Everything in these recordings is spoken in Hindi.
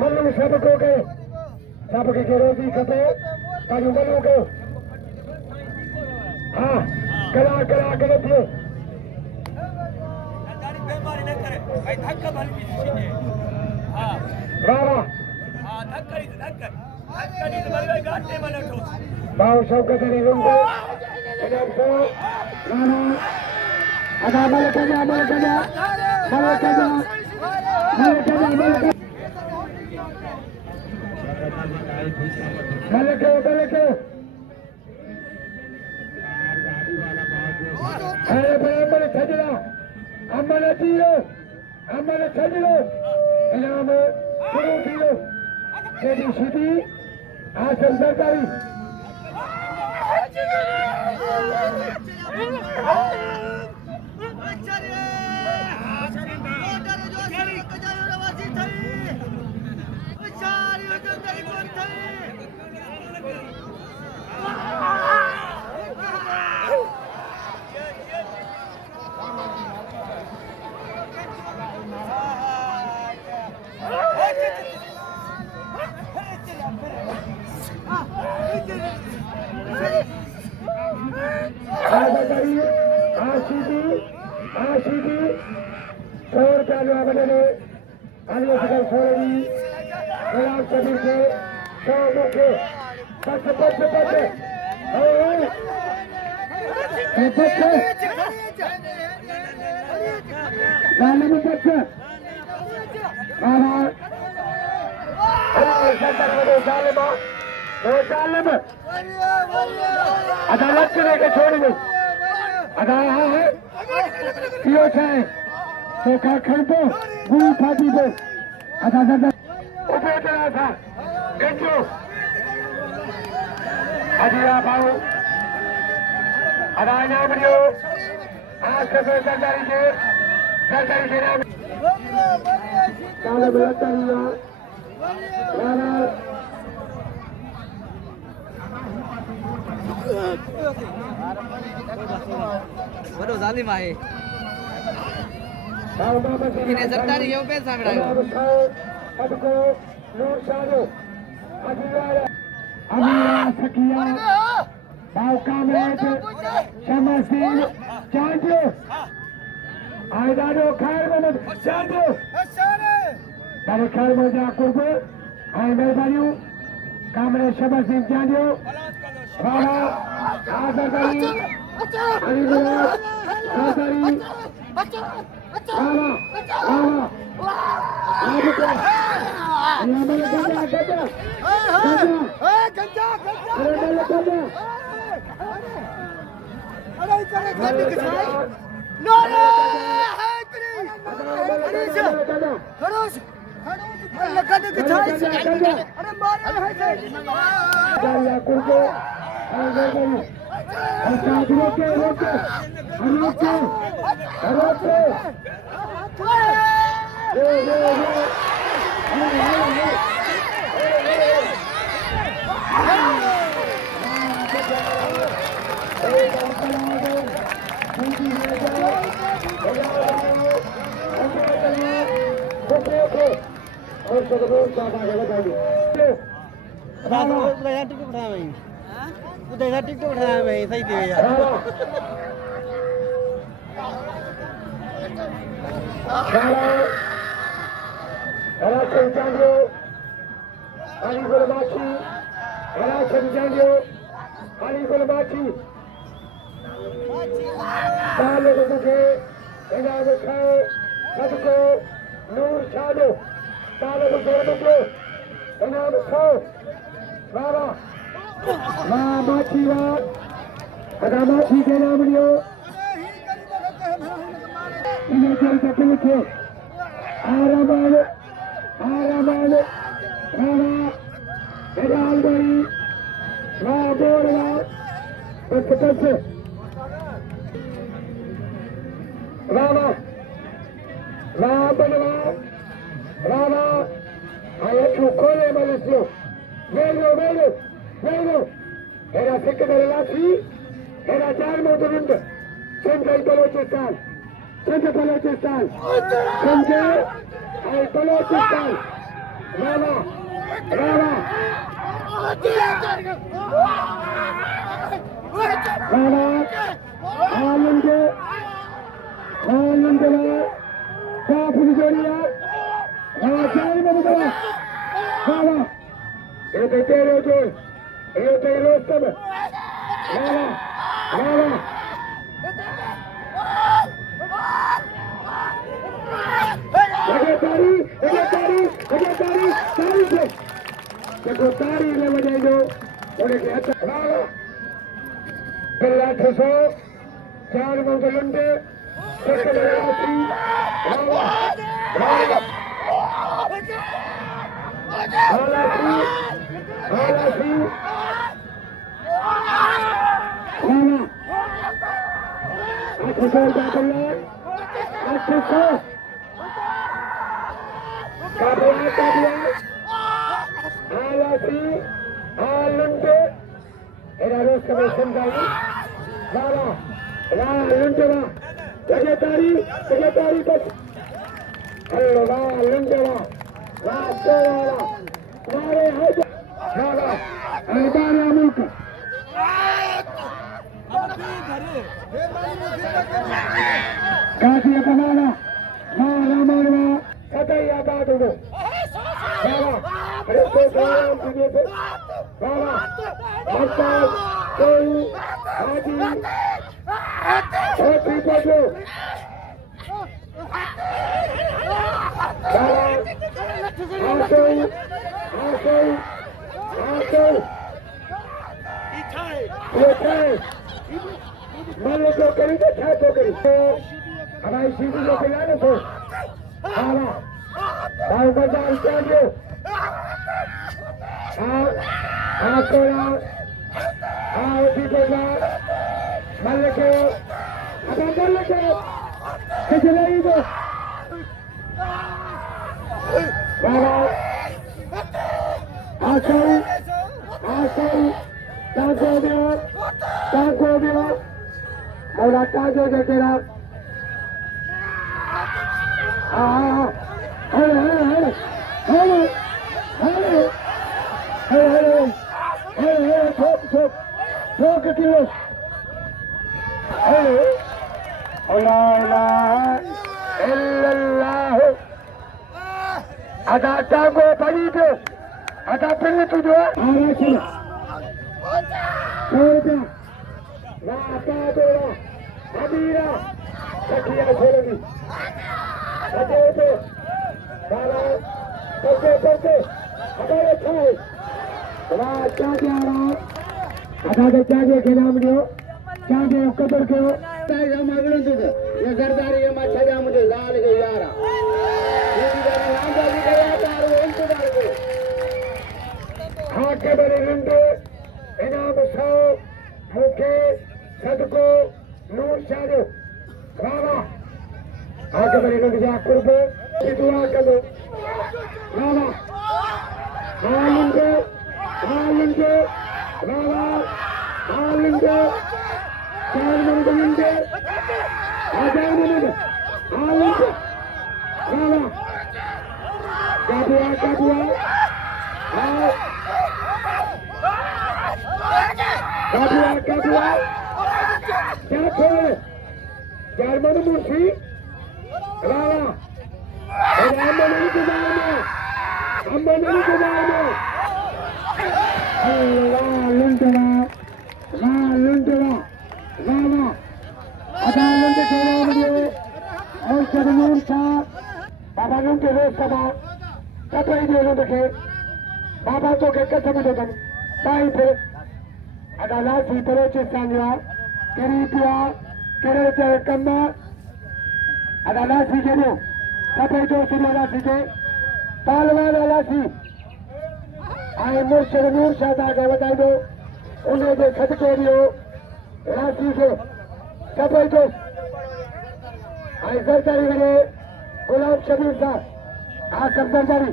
मल्लू सबको के सबके के रोटी खपे ताकि मल्लू को हाँ कला कला करे थियो दादी बेमारी न करे भाई धक्का भल भी सीने हां वाह हां धक्का नहीं तो भले गाटे में लठो बाऊ शौकत नहीं रुको जनाब को नाना अदा मल कजा अरे बराबर छजरा अमल छजरो इनाम शुरू थियो तेरी सीधी आसन सरकारी आशीदी 100 रुपया जो बने आदिवासी सोलवी गुलाब कबीर के 100 मुखे बच अदालत के छोड़ दो अदालत है पियो चाहे तो का खरीदो गुरु फाटी दो अदालत ऊपर चला था गंजो अजीरा बाबू अदा नाम जो आज से सरकारी के नाम काले मिलता नहीं बरो जालिम आहे इने सरदारी यो पैसा मिलायो सबको नूर शादो अमीरा सकिया बाव कामराज शमसीन चांदो आयदानो खैर मोहम्मद चांदो तारे खैर मोजा कुर्बो आय मेहरबानी कामराज शमसीन चांदो बाबा आजादी अलीगढ़ आजादी बाबा बाबा उधर टिकट उठाया भाई सही थी यार नूर शादो माँ माछी अदा माछी के नाम लियो इन्हें चल सके लिखे आरामान राणा हेडाल गई माँ बोलना बच राणा बनवा राणा आया खोले मनुष्यों वेलो era secca delle laci era Jarmo Durund Central Balochistan Central Balochistan Central Balochistan रावा रावा रावा आलंगे काफी जोड़िया रावा चार में बुझा रावा ये तेरे जो ये तेरे सब रावा रावा तारी से देखो तारी ले बजाई दो और एक अच्छा रावा पिल्ला 800 चार मंगल लंडे रावा रावा हालासी रावा 800 का पिल्ला 800 Kabia, Alasi, Alunde, era Roska Sendai, Vala, Lundeva, Vegetari, but Alva, Lundeva, Sola, Mare Haja, Vala, Albania Muka. Kasia Kamala, Mala Mala. Kataya Badu. Baba, Resto Salam Pidete. Baba, Matas, Koi, Hadi, Hati Padu. Baba, Asai. Yetai. Malako kari to chato kari. Hamari Sidi lo khilane to. Hala, tahu bazaar चाहिए, आकोला, आउटी बाजार, मल्लिके, अब मल्लिके, किचले इधो, बाबा, आसाई, ताको दिया, मौला ताजो जकेरा. Ada tango pagi tu, ada pilih tu dua. Sudah, napa tu? Adira, sekian lagi. Ada itu, kalau pergi, ada itu. Wah, ada caja ke nama dia, caja kabar ke. Saya maklum tu, ya gardari ya macam yang muda gal ke yara. Ini dari nama dia kaya taruh untuk taruh. Hak dari rundu, enam besar, mukhe, sadko, nur shadu, rama. Hak dari rundu jah kurbe, sidua kalu, rama. Halunde, rama, halunde. Jangan berhenti, jangan berhenti. Awas, Rama. Kedua, jatuh. Jangan berhenti, Rama. Ambil ini ke dalamnya. Lundera. Rama, ada lunde keluar dia, और शर्मूर था, बाबा lunde रोज सभा, कब ये lunde के, बाबा तो के कसम देकर, ताई पे, ada lasi Balochistan ya, Keripia, Kerete Kamba, ada lasi jenuh, sampai itu sudah lasi ke, Palwan lasi, आई मुर्शद नूर शादा के बताई दो, उन्हें जो खत के दियो, राशि से कपड़े तो आई सरकारी वाले गुलाम शबीर साहब आज सब सरकारी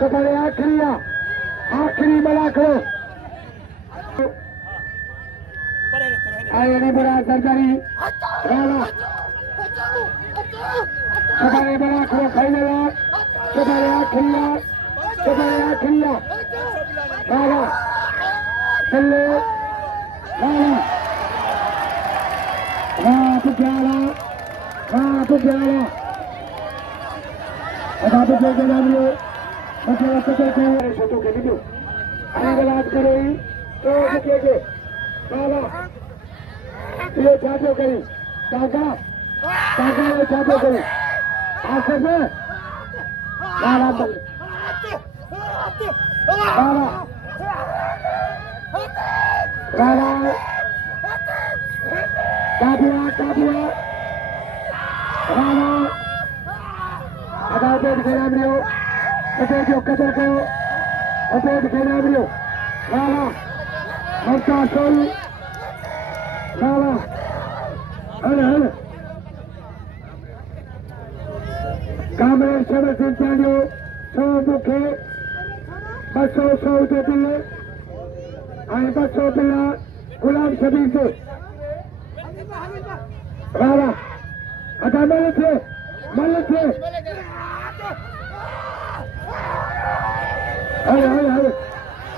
सबले आखिरी मला करो आयरी बड़ा सर्जरी राणा सबारे बड़ा खो खाइलेला सबारे आखिया राणा चले राणा पुजारा अदा पुजे के नाम लो मतलब पकड़ के छोटो के वीडियो आने गलात करे तो के बाबा ये चाचो करी काका ये चाचो करी आसर में बाबा काबिया राणा अदालत के नाम लियो जो कदर करो अदालत के नाम लियो राणा ममता सोल राणा हल कामरे शब सिंचानियो 100 मुखे 200 के पिल्ले आई 200 पिल्ला गुलाम शबीर से राणा अदा मलिक अरे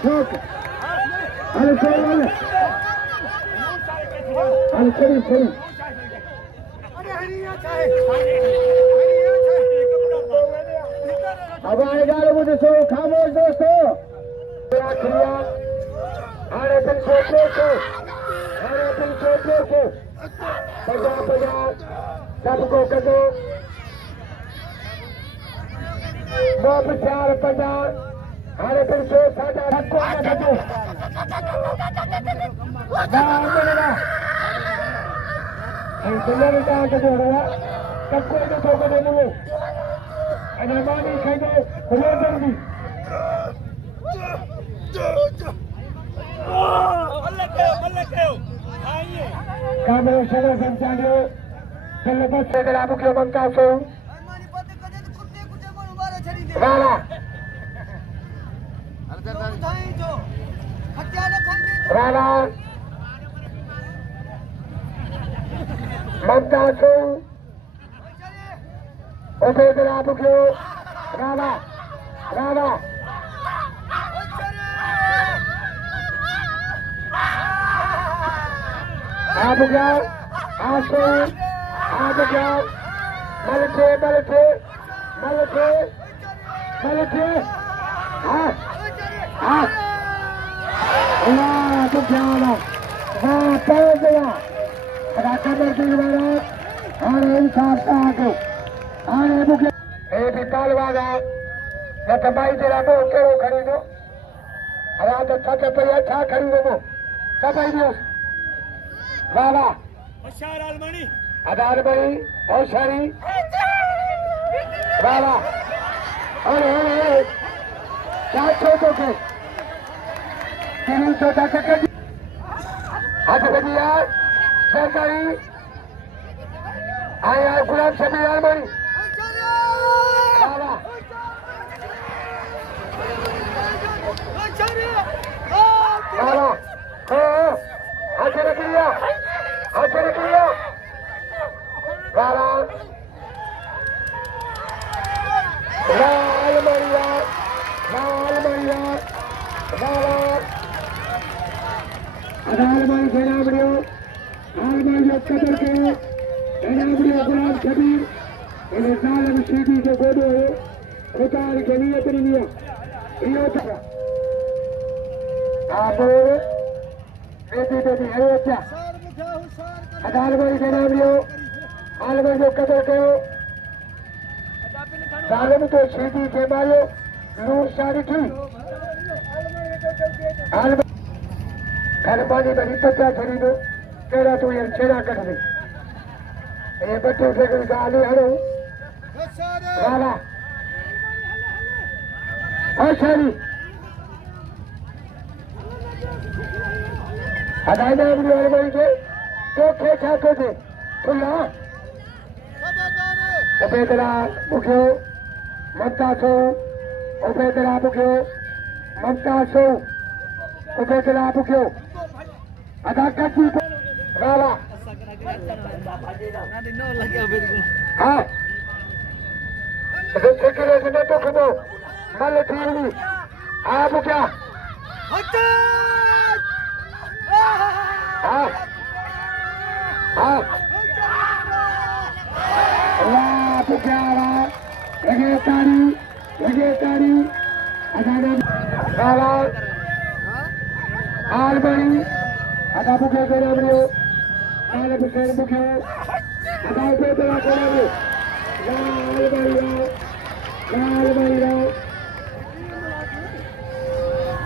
शोक अरे सही अब आएगा मुझे सो खामोश दोस्तों अरे दिल सोचो पजा सबको कदो मोब 450 अरे दिल सो सादा सबको कदो ना दुनिया में कहाँ कदो रहा सबको कदो मुझे अनमानी कदो हुए जल्दी कामरे शबर संचालियो चलो बस से गला मुख्य ममता सो राणा ममता सो उसे गला मुख्य राणा आप गया आसो आप गया मलके हाँ तो क्या हाँ पहुंच गया कमर की बात और इंसाफ का आगे आने बुके ये भी पालवागा न तो भाई तेरा वो केरो खरीदो अरे तो छाते पे अच्छा खरीदो वो सब भाई दोस्त बाबा होशियार आलमणी आधार बड़ी होशियारी बाबा अरे क्या छोटो के 300 टका के आज बढ़िया सरकारी आया गुलाम शबीर आलमणी बाबा आचर किया बाबा लाल मरिया आलमणी के नाम लियो आलमणी जो कदर के नाम लियो गुलाम शबीर इन्हें साल सीधी के गोदो है खुदार के लिए तेरी लिया यो था आप बेटी है क्या आलमणी के नाम लियो आलमणी जो कदर के सालम तो सीधी के मारो नूर शादी थी घरबानी बनी पत्ता छड़ी दो तेरा तू ये छेड़ा कर दे ये बच्चों से कोई गाली हड़ो वाला और शादी अदाई नाम लियो आलमणी के तो खेचा को दे खुला उपेदरा मुख्यो ममता सो उपेदरा मुख्यो ममता सो उपेदरा मुख्यो अदा कच्ची Rala. Nanti nol lagi apa itu? Ah. Sekira sini tu kamu. Malah tinggi. Ah, bukan. Ah. Ah. Wah, bukan. Lagi tadi. Ada. Rala. Albani. Ada bukan kerana beliau. Ada bukan. Ada apa yang telah kerana beliau. Albani.